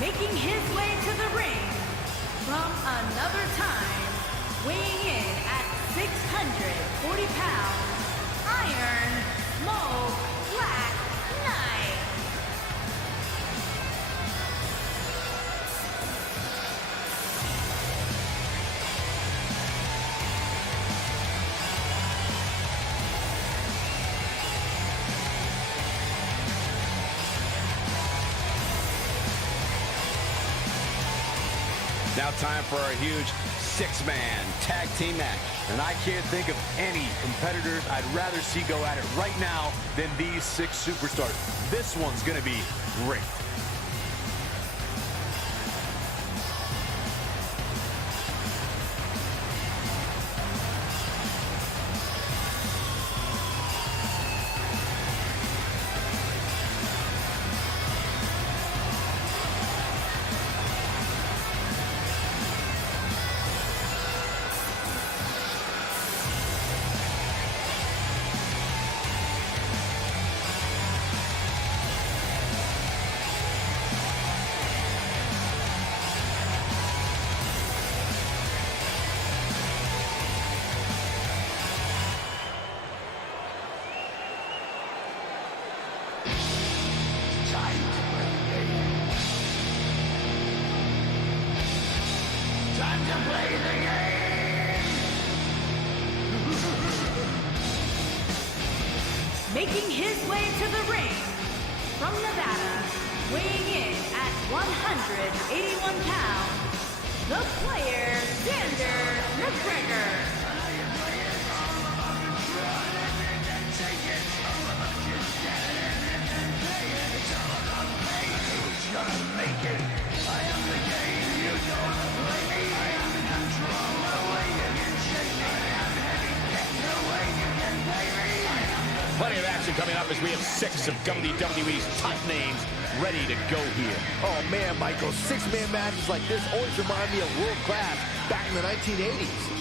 Making his way to the ring from another time, weighing in at 640 pounds, Iron Mo Black Knight. Now time for our huge six-man tag team match. And I can't think of any competitors I'd rather see go at it right now than these six superstars. This one's gonna be great. Making his way to the ring from Nevada, weighing in at 181 pounds, the player, Xander McGregor. Plenty of action coming up as we have six of WWE's top names ready to go here. Oh man, Michael, six-man matches like this always remind me of world class back in the 1980s.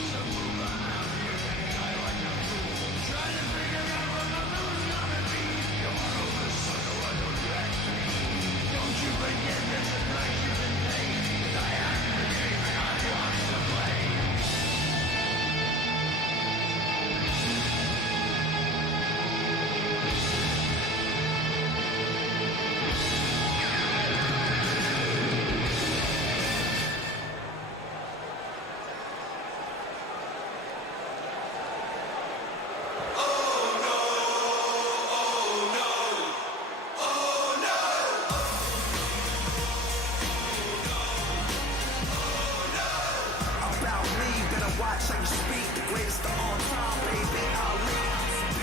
Watch how you speak, the greatest of all time, baby, Ali.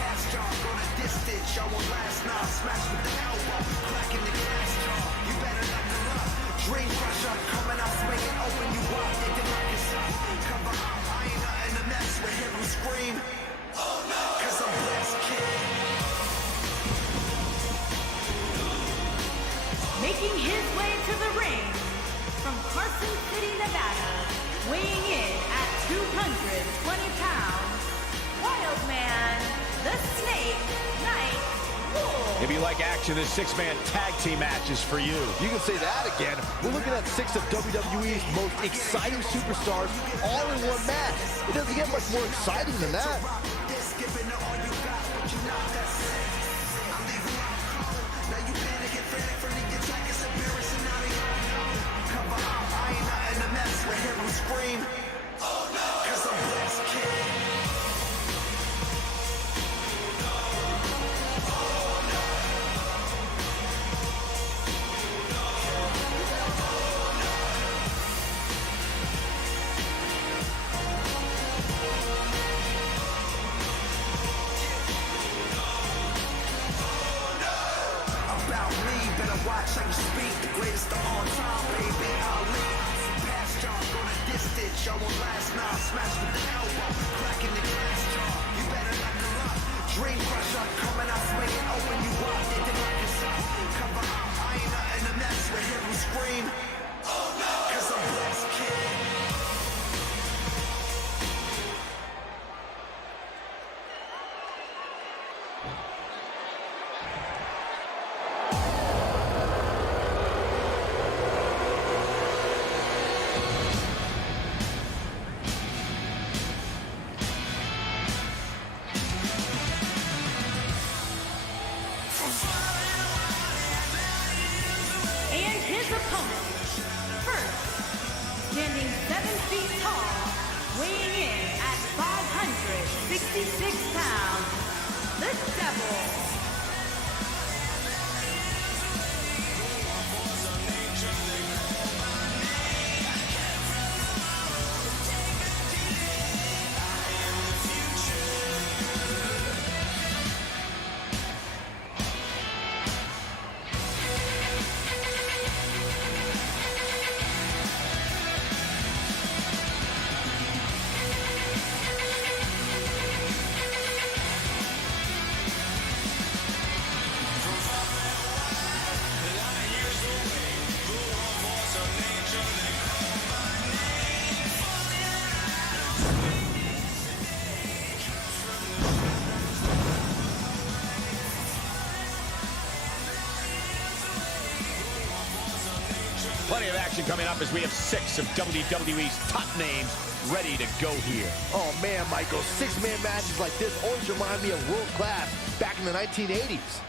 Past y'all, gonna distance, y'all won't last now. Smash with the elbow, cracking the glass jaw. You better knuckle up. Dream crusher, coming out swinging, open you up, you can knock yourself. Cover up, I ain't nothing to mess with. Hear them scream, oh no, cause I'm blessed, kid. Making his way to the ring from Carson City, Nevada, weighing in at 220 pounds, Wild Man, the Snake Knight Wolf. If you like action, this six-man tag team match is for you. You can say that again. We're looking at six of WWE's most exciting superstars all in one match. It doesn't get much more exciting than that. Scream, oh no, cause I'm blessed, kid. About me, better watch how you speak, the greatest of all time, baby, Ali. Past y'all, gonna distance, y'all won't last now. Smash with the elbow, cracking the glass jaw. You better knuckle up. Dream crusher, coming out swinging, open you up, you can knock yourself. Cover up, I ain't nothing to mess with. Hear them scream, oh no, cause I'm blessed, kid. his opponent, first, standing 7 feet tall, weighing in at 566 pounds, the Devil. Plenty of action coming up as we have 6 of WWE's top names ready to go here. Oh man, Michael, 6-man matches like this always remind me of world class back in the 1980s.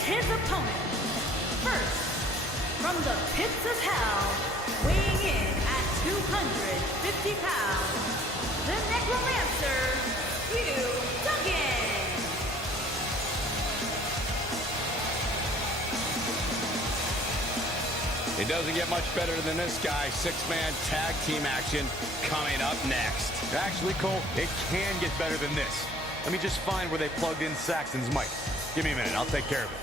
His opponent, first, from the pits of hell, weighing in at 250 pounds, the Necromancer, Hugh Duggan. It doesn't get much better than this guy. 6-man tag team action coming up next. Actually, Cole, it can get better than this. Let me just find where they plugged in Saxton's mic. Give me a minute, I'll take care of it.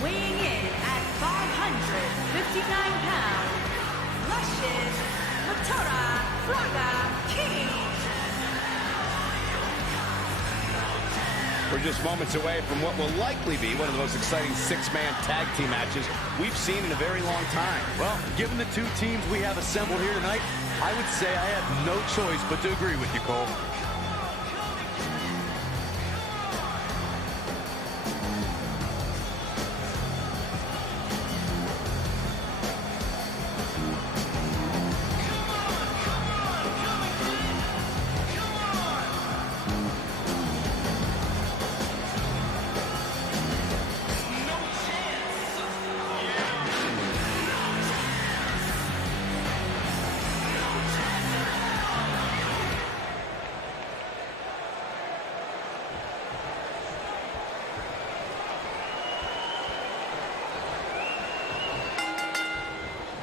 Weighing in at 559 pounds, Luscious Matora Flaga King. We're just moments away from what will likely be one of the most exciting 6-man tag team matches we've seen in a very long time. Well, given the two teams we have assembled here tonight, I would say I have no choice but to agree with you, Cole.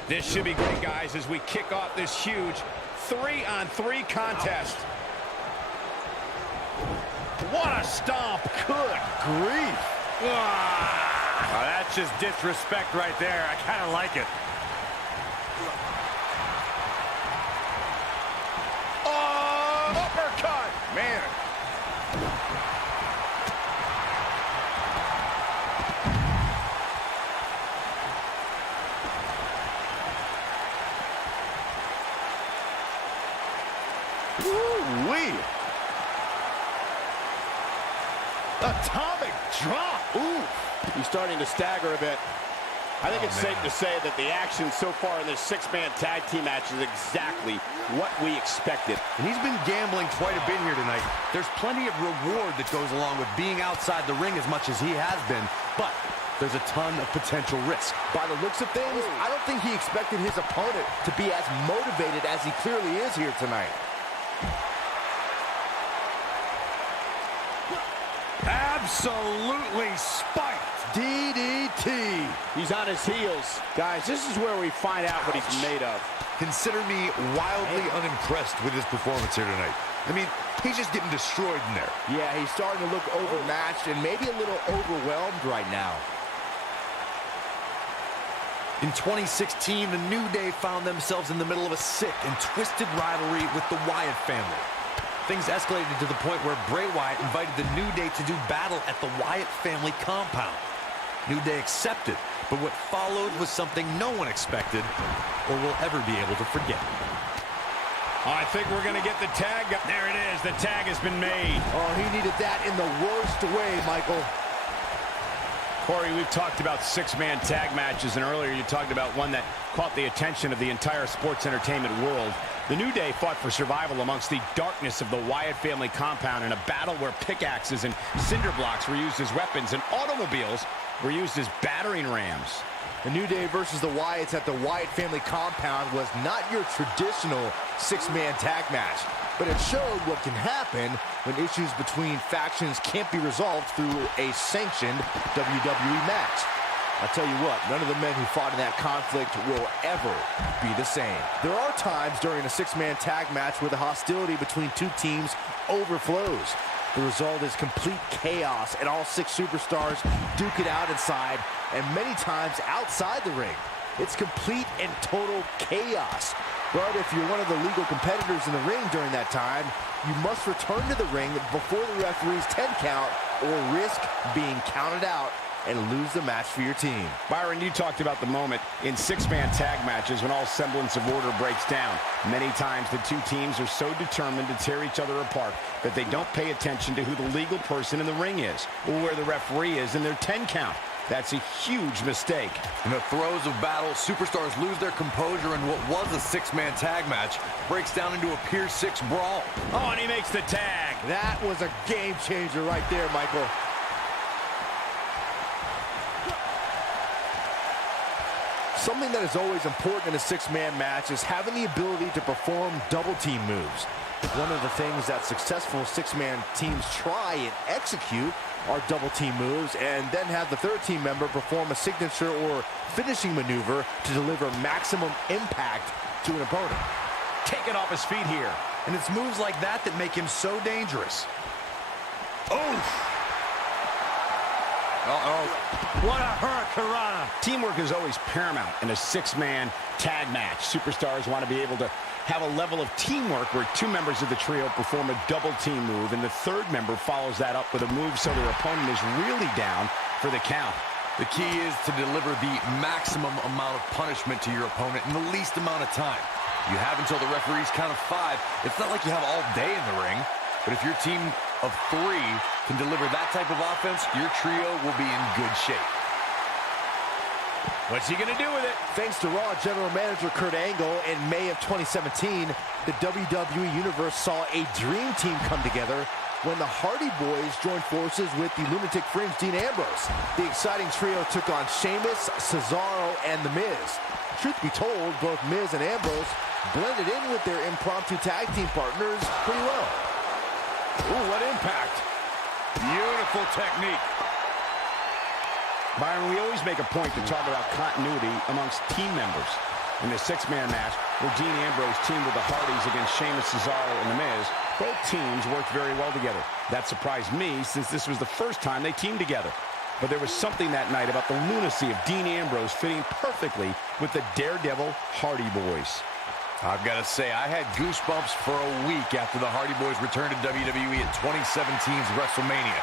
This should be great, guys, as we kick off this huge 3-on-3 contest. What a stomp. Good grief. Oh, that's just disrespect right there. I kind of like it. Oh, uppercut. Man. Atomic drop. Ooh. He's starting to stagger a bit. I think it's safe to say that the action so far in this six-man tag team match is exactly what we expected. And he's been gambling quite a bit here tonight. There's plenty of reward that goes along with being outside the ring as much as he has been, but there's a ton of potential risk. By the looks of things, I don't think he expected his opponent to be as motivated as he clearly is here tonight. Absolutely spiked. DDT. He's on his heels. Guys, this is where we find out what he's made of. Consider me wildly unimpressed with his performance here tonight. I mean, he's just getting destroyed in there. Yeah, he's starting to look overmatched and maybe a little overwhelmed right now. In 2016, the New Day found themselves in the middle of a sick and twisted rivalry with the Wyatt family. Things escalated to the point where Bray Wyatt invited the New Day to do battle at the Wyatt family compound. New Day accepted, but what followed was something no one expected or will ever be able to forget. I think we're going to get the tag. There it is. The tag has been made. Oh, he needed that in the worst way, Michael. Corey, we've talked about six-man tag matches, and earlier you talked about one that caught the attention of the entire sports entertainment world. The New Day fought for survival amongst the darkness of the Wyatt family compound in a battle where pickaxes and cinder blocks were used as weapons and automobiles were used as battering rams. The New Day versus the Wyatts at the Wyatt family compound was not your traditional six-man tag match, but it showed what can happen when issues between factions can't be resolved through a sanctioned WWE match. I'll tell you what, none of the men who fought in that conflict will ever be the same. There are times during a six-man tag match where the hostility between two teams overflows. The result is complete chaos, and all six superstars duke it out inside, and many times outside the ring. It's complete and total chaos. But if you're one of the legal competitors in the ring during that time, you must return to the ring before the referee's 10 count or risk being counted out and lose the match for your team. Byron, you talked about the moment in six-man tag matches when all semblance of order breaks down. Many times the two teams are so determined to tear each other apart that they don't pay attention to who the legal person in the ring is or where the referee is in their 10 count. That's a huge mistake. In the throes of battle, superstars lose their composure, and what was a six-man tag match breaks down into a Pier 6 brawl. Oh, and he makes the tag. That was a game changer right there, Michael. Something that is always important in a six-man match is having the ability to perform double-team moves. One of the things that successful six-man teams try and execute are double-team moves, and then have the third team member perform a signature or finishing maneuver to deliver maximum impact to an opponent. Taken off his feet here. And it's moves like that that make him so dangerous. Oh! Uh-oh. What a hurricanrana. Teamwork is always paramount in a six-man tag match. Superstars want to be able to have a level of teamwork where two members of the trio perform a double-team move, and the third member follows that up with a move so their opponent is really down for the count. The key is to deliver the maximum amount of punishment to your opponent in the least amount of time. You have until the referee's count of 5. It's not like you have all day in the ring, but if your team of 3 can deliver that type of offense, your trio will be in good shape. What's he going to do with it? Thanks to Raw General Manager Kurt Angle, in May of 2017, the WWE Universe saw a dream team come together when the Hardy Boys joined forces with the Lunatic Fringe Dean Ambrose. The exciting trio took on Sheamus, Cesaro, and The Miz. Truth be told, both Miz and Ambrose blended in with their impromptu tag team partners pretty well. Ooh, what impact. Beautiful technique. Byron, we always make a point to talk about continuity amongst team members. In the six-man match, where Dean Ambrose teamed with the Hardys against Sheamus, Cesaro, and The Miz, both teams worked very well together. That surprised me, since this was the first time they teamed together. But there was something that night about the lunacy of Dean Ambrose fitting perfectly with the Daredevil Hardy Boys. I've got to say, I had goosebumps for a week after the Hardy Boys returned to WWE at 2017's WrestleMania.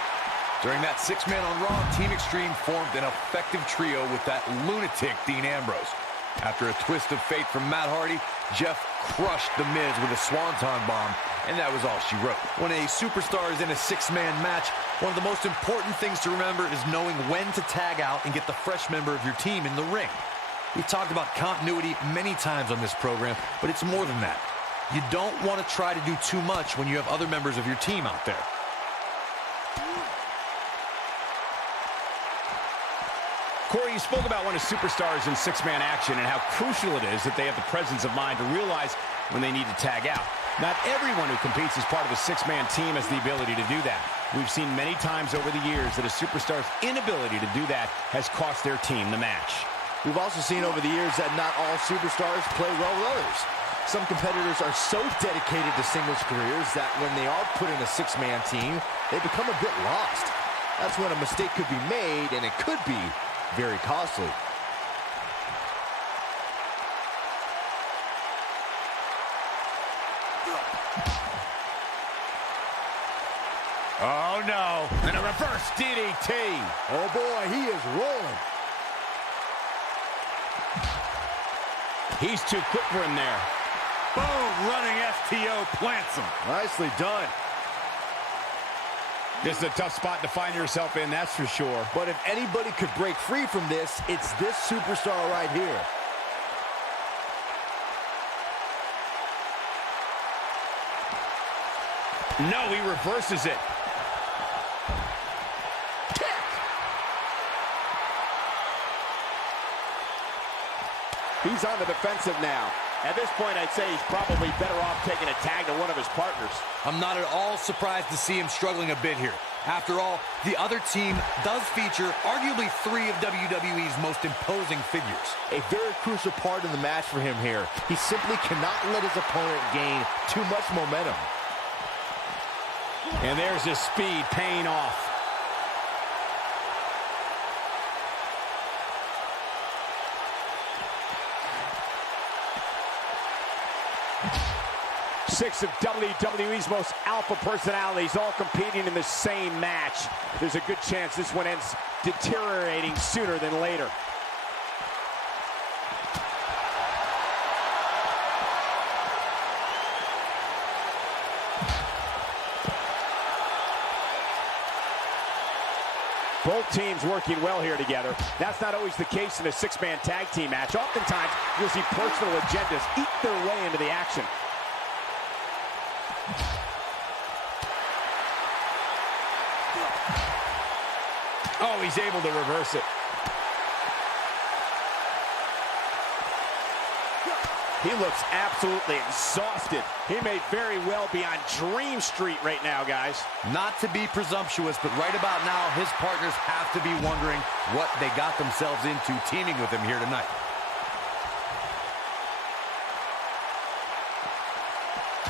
During that six-man on Raw, Team Extreme formed an effective trio with that lunatic Dean Ambrose. After a twist of fate from Matt Hardy, Jeff crushed The Miz with a swanton bomb, and that was all she wrote. When a superstar is in a six-man match, one of the most important things to remember is knowing when to tag out and get the fresh member of your team in the ring. We've talked about continuity many times on this program, but it's more than that. You don't want to try to do too much when you have other members of your team out there. Corey, you spoke about one of superstars in six-man action and how crucial it is that they have the presence of mind to realize when they need to tag out. Not everyone who competes as part of a six-man team has the ability to do that. We've seen many times over the years that a superstar's inability to do that has cost their team the match. We've also seen over the years that not all superstars play well with others. Some competitors are so dedicated to singles careers that when they are put in a six-man team, they become a bit lost. That's when a mistake could be made, and it could be very costly. Oh, no. And a reverse DDT. Oh, boy, he is rolling. He's too quick for him there. Boom, running FTO plants him. Nicely done. This is a tough spot to find yourself in, that's for sure. But if anybody could break free from this, it's this superstar right here. No, he reverses it. He's on the defensive now. At this point, I'd say he's probably better off taking a tag to one of his partners. I'm not at all surprised to see him struggling a bit here. After all, the other team does feature arguably three of WWE's most imposing figures. A very crucial part in the match for him here. He simply cannot let his opponent gain too much momentum. And there's his speed paying off. Six of WWE's most alpha personalities all competing in the same match. There's a good chance this one ends deteriorating sooner than later. Both teams working well here together. That's not always the case in a six-man tag team match. Oftentimes, you'll see personal agendas eat their way into the action. Oh, he's able to reverse it. He looks absolutely exhausted. He may very well be on Dream Street right now, guys. Not to be presumptuous, but right about now, his partners have to be wondering what they got themselves into teaming with him here tonight.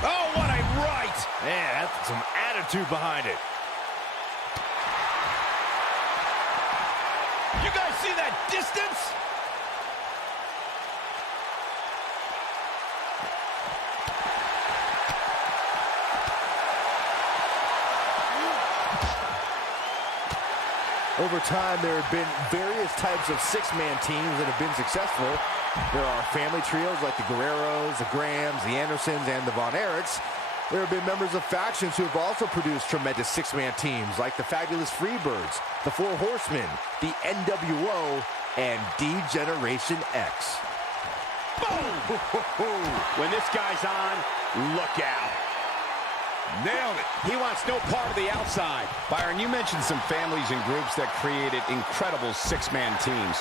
Oh, what a right! Man, that's some attitude behind it. You guys see that distance? Over time, there have been various types of six-man teams that have been successful. There are family trios like the Guerreros, the Grahams, the Andersons, and the Von Erichs. There have been members of factions who have also produced tremendous six-man teams like the Fabulous Freebirds, the Four Horsemen, the NWO, and D-Generation X. Boom! When this guy's on, look out. Nailed it. He wants no part of the outside. Byron, you mentioned some families and groups that created incredible six-man teams.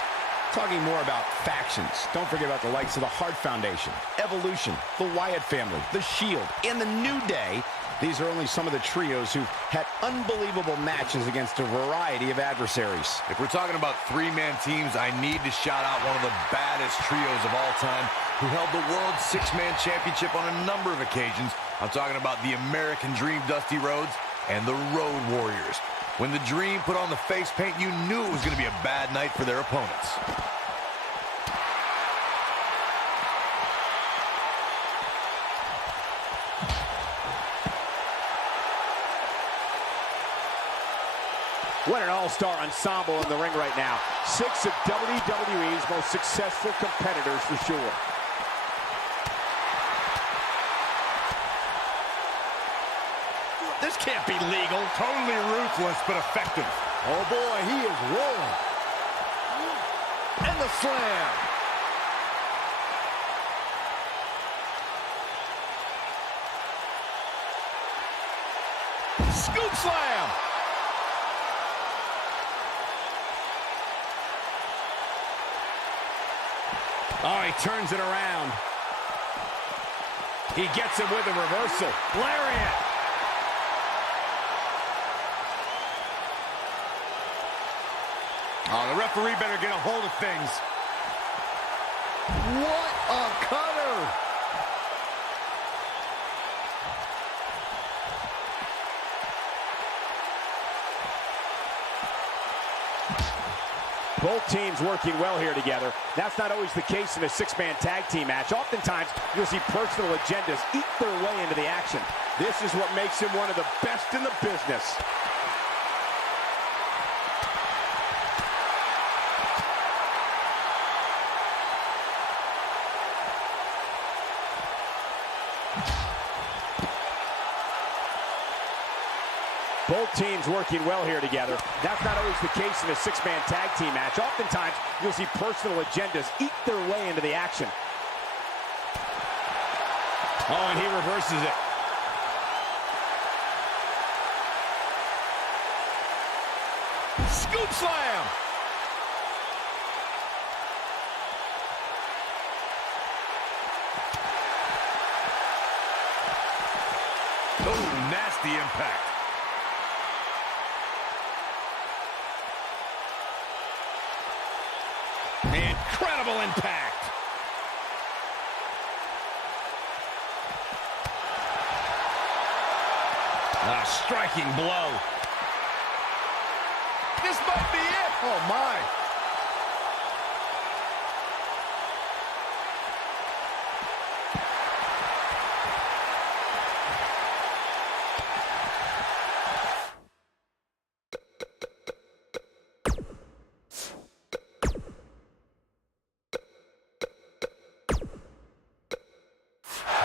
Talking more about factions, don't forget about the likes of the Hart Foundation, Evolution, the Wyatt family, the Shield, and the New Day. These are only some of the trios who've had unbelievable matches against a variety of adversaries. If we're talking about three-man teams, I need to shout out one of the baddest trios of all time who held the World Six-Man Championship on a number of occasions. I'm talking about the American Dream Dusty Rhodes and the Road Warriors. When the Dream put on the face paint, you knew it was going to be a bad night for their opponents. What an all-star ensemble in the ring right now. Six of WWE's most successful competitors for sure. can't be legal. Totally ruthless, but effective. Oh boy, he is rolling. And the slam. Scoop slam. Oh, he turns it around. He gets it with a reversal. Lariat. Oh, the referee better get a hold of things. What a cutter. Both teams working well here together. That's not always the case in a six-man tag team match. Oftentimes, you'll see personal agendas eat their way into the action. This is what makes him one of the best in the business. Both teams working well here together. That's not always the case in a six-man tag team match. Oftentimes, you'll see personal agendas eat their way into the action. Oh, and he reverses it. Scoop slam. Oh, nasty impact. Incredible impact. A striking blow. This might be it. Oh, my.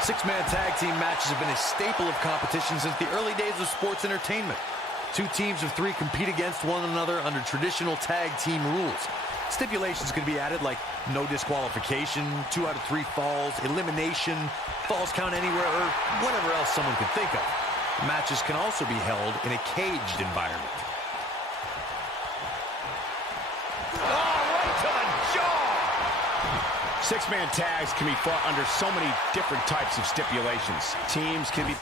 Six-man tag team matches have been a staple of competition since the early days of sports entertainment. Two teams of three compete against one another under traditional tag team rules. Stipulations can be added like no disqualification, 2 out of 3 falls, elimination, falls count anywhere, or whatever else someone can think of. Matches can also be held in a caged environment. Six-man tags can be fought under so many different types of stipulations. Teams can be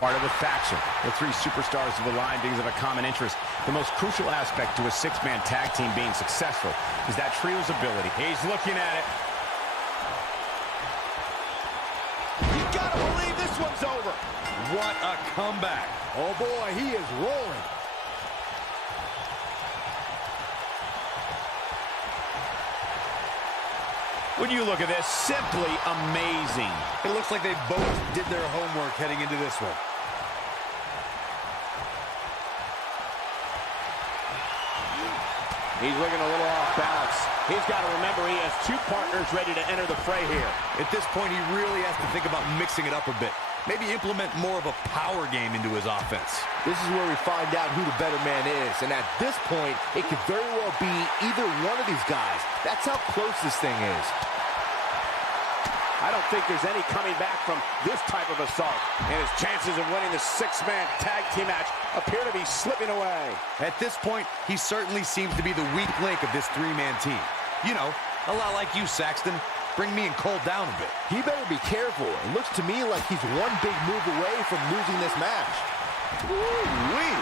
part of a faction. The 3 superstars of the line because of a common interest. The most crucial aspect to a six-man tag team being successful is that trio's ability. He's looking at it. You gotta believe this one's over. What a comeback. Oh boy, he is rolling. When you look at this, simply amazing. It looks like they both did their homework heading into this one. He's looking a little off balance. He's got to remember he has 2 partners ready to enter the fray here. At this point, he really has to think about mixing it up a bit. Maybe implement more of a power game into his offense. This is where we find out who the better man is. And at this point, it could very well be either one of these guys. That's how close this thing is. I don't think there's any coming back from this type of assault. And his chances of winning the six-man tag team match appear to be slipping away. At this point, he certainly seems to be the weak link of this 3-man team. You know, a lot like you, Saxton. Bring me and Cole down a bit. He better be careful. It looks to me like he's one big move away from losing this match. Woo-wee.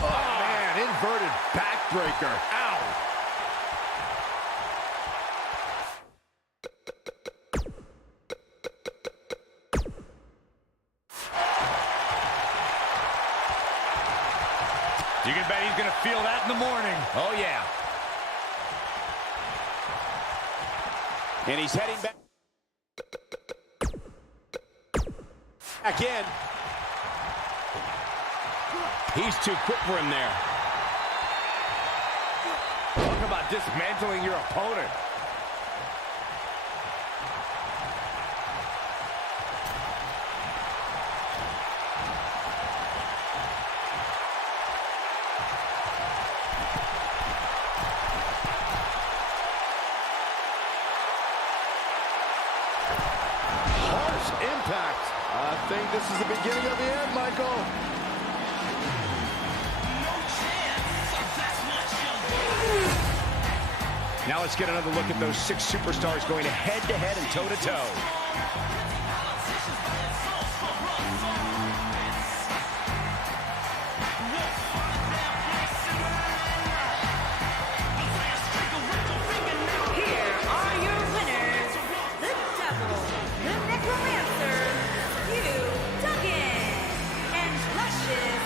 Oh, man, inverted backbreaker. Ow. You can bet he's going to feel that in the morning. Oh, yeah. And he's heading back in. He's too quick for him there. Talk about dismantling your opponent. I think this is the beginning of the end, Michael. Now let's get another look at those 6 superstars going head-to-head and toe-to-toe. Here are your winners, the Devil, the Necromancer, Hugh Duggan, and Luscious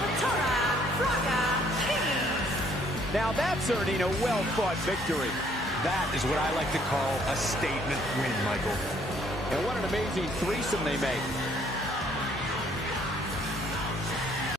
Matora Fraga King. Now that's earning a well-fought victory. That is what I like to call a statement win, Michael. And what an amazing threesome they make.